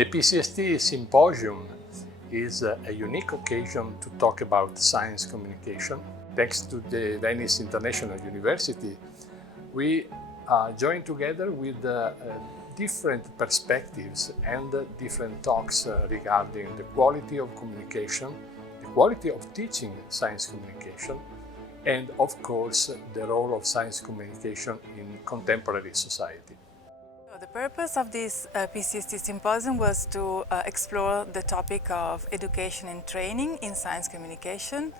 The PCST Symposium is a unique occasion to talk about science communication. Thanks to the Venice International University, we join together with different perspectives and different talks regarding the quality of communication, the quality of teaching science communication, and of course the role of science communication in contemporary society. The purpose of this PCST Symposium was to explore the topic of education and training in science communication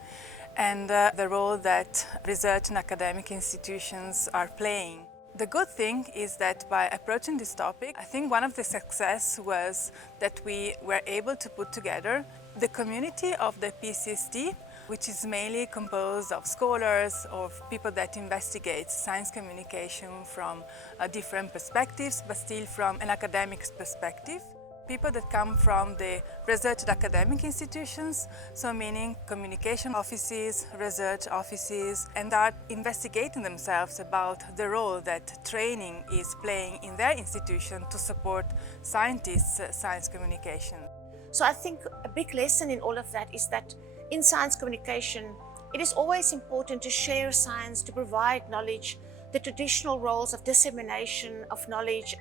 and the role that research and academic institutions are playing. The good thing is that by approaching this topic, I think one of the success was that we were able to put together the community of the PCST, which is mainly composed of scholars, of people that investigate science communication from different perspectives, but still from an academic perspective. People that come from the research and academic institutions, so meaning communication offices, research offices, and are investigating themselves about the role that training is playing in their institution to support scientists' science communication. So I think a big lesson in all of that is that in science communication, it is always important to share science, to provide knowledge, the traditional roles of dissemination of knowledge,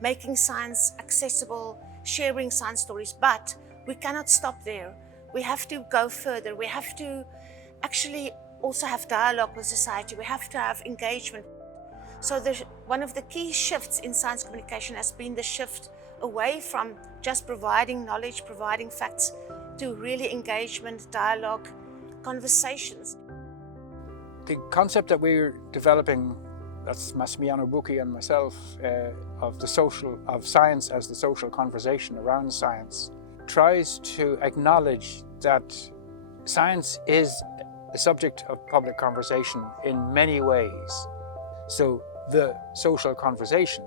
making science accessible, sharing science stories, but we cannot stop there. We have to go further. We have to actually also have dialogue with society. We have to have engagement. So one of the key shifts in science communication has been the shift away from just providing knowledge, providing facts, to really engagement, dialogue, conversations. The concept that we're developing, that's Massimiano, Bucchi and myself, of science as the social conversation around science, tries to acknowledge that science is a subject of public conversation in many ways. So the social conversation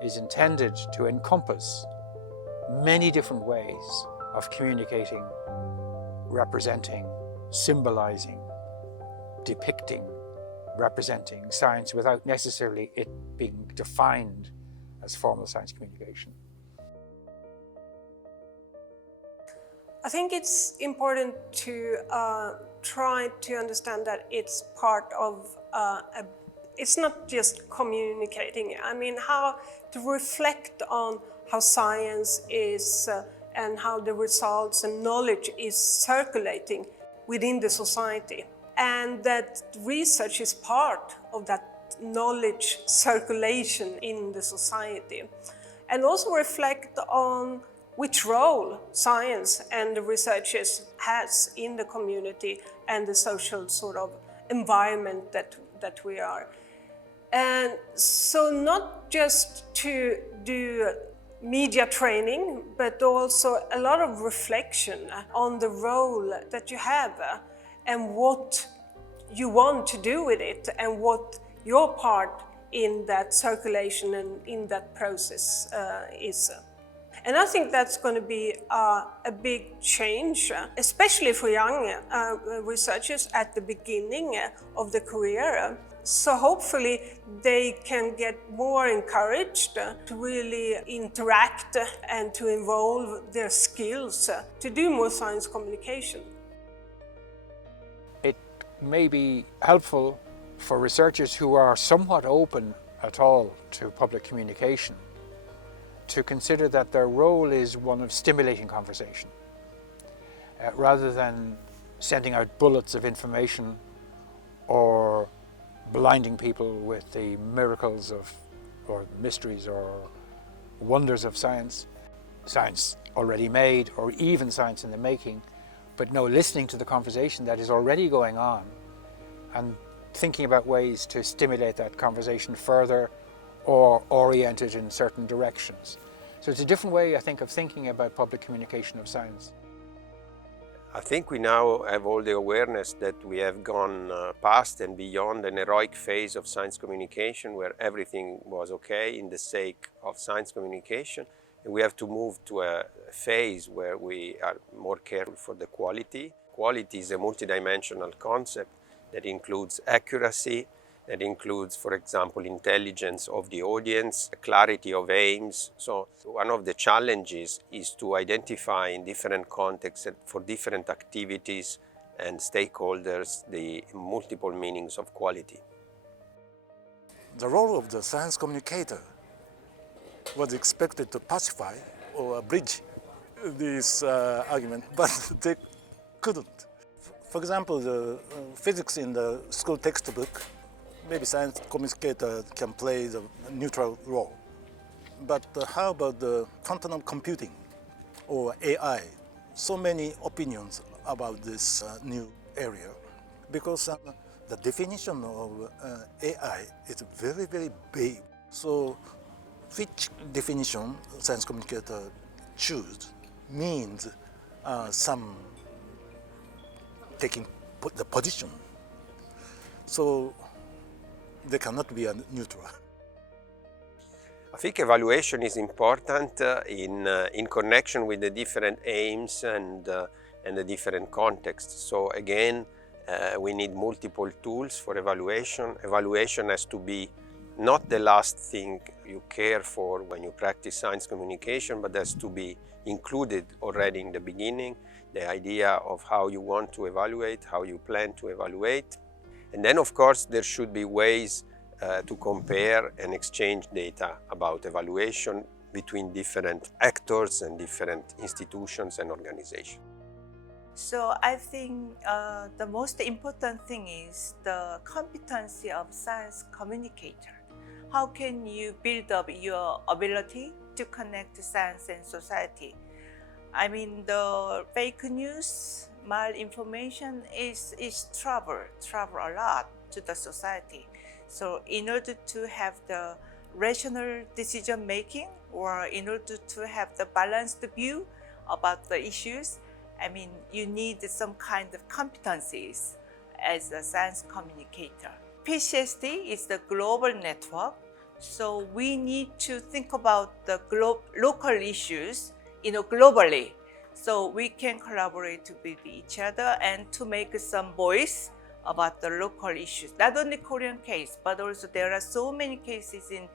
is intended to encompass many different ways of communicating, representing, symbolizing, depicting, representing science without necessarily it being defined as formal science communication. I think it's important to try to understand that it's part of it's not just communicating. I mean, how to reflect on how science is and how the results and knowledge is circulating within the society. And that research is part of that knowledge circulation in the society. And also reflect on which role science and the researchers has in the community and the social sort of environment that we are. And so not just to do media training, but also a lot of reflection on the role that you have and what you want to do with it and what your part in that circulation and in that process is. And I think that's going to be a big change, especially for young researchers at the beginning of the career. So hopefully they can get more encouraged to really interact and to involve their skills to do more science communication. It may be helpful for researchers who are somewhat open at all to public communication to consider that their role is one of stimulating conversation rather than sending out bullets of information or blinding people with the miracles of, or mysteries or wonders of science already made or even science in the making, but no, listening to the conversation that is already going on and thinking about ways to stimulate that conversation further or orient it in certain directions. So it's a different way, I think, of thinking about public communication of science. I think we now have all the awareness that we have gone past and beyond an heroic phase of science communication where everything was okay in the sake of science communication. And we have to move to a phase where we are more careful for the quality. Quality is a multidimensional concept that includes accuracy, That includes, for example, intelligence of the audience, clarity of aims. So one of the challenges is to identify in different contexts and for different activities and stakeholders the multiple meanings of quality. The role of the science communicator was expected to pacify or bridge this argument, but they couldn't. For example, the physics in the school textbook, maybe science communicator can play the neutral role. But how about the quantum computing or AI? So many opinions about this new area, because the definition of AI is very, very vague. So which definition science communicator choose means some taking the position. So they cannot be neutral. I think evaluation is important in connection with the different aims and the different contexts. So again, we need multiple tools for evaluation. Evaluation has to be not the last thing you care for when you practice science communication, but has to be included already in the beginning, the idea of how you want to evaluate, how you plan to evaluate. And then, of course, there should be ways to compare and exchange data about evaluation between different actors and different institutions and organizations. So I think the most important thing is the competency of science communicator. How can you build up your ability to connect science and society? I mean, the fake news, malinformation is trouble a lot to the society. So in order to have the rational decision making, or in order to have the balanced view about the issues, I mean, you need some kind of competencies as a science communicator. PCST is the global network, so we need to think about the local issues, globally, so we can collaborate with each other and to make some voice about the local issues. Not only Korean case, but also there are so many cases in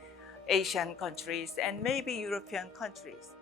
Asian countries and maybe European countries.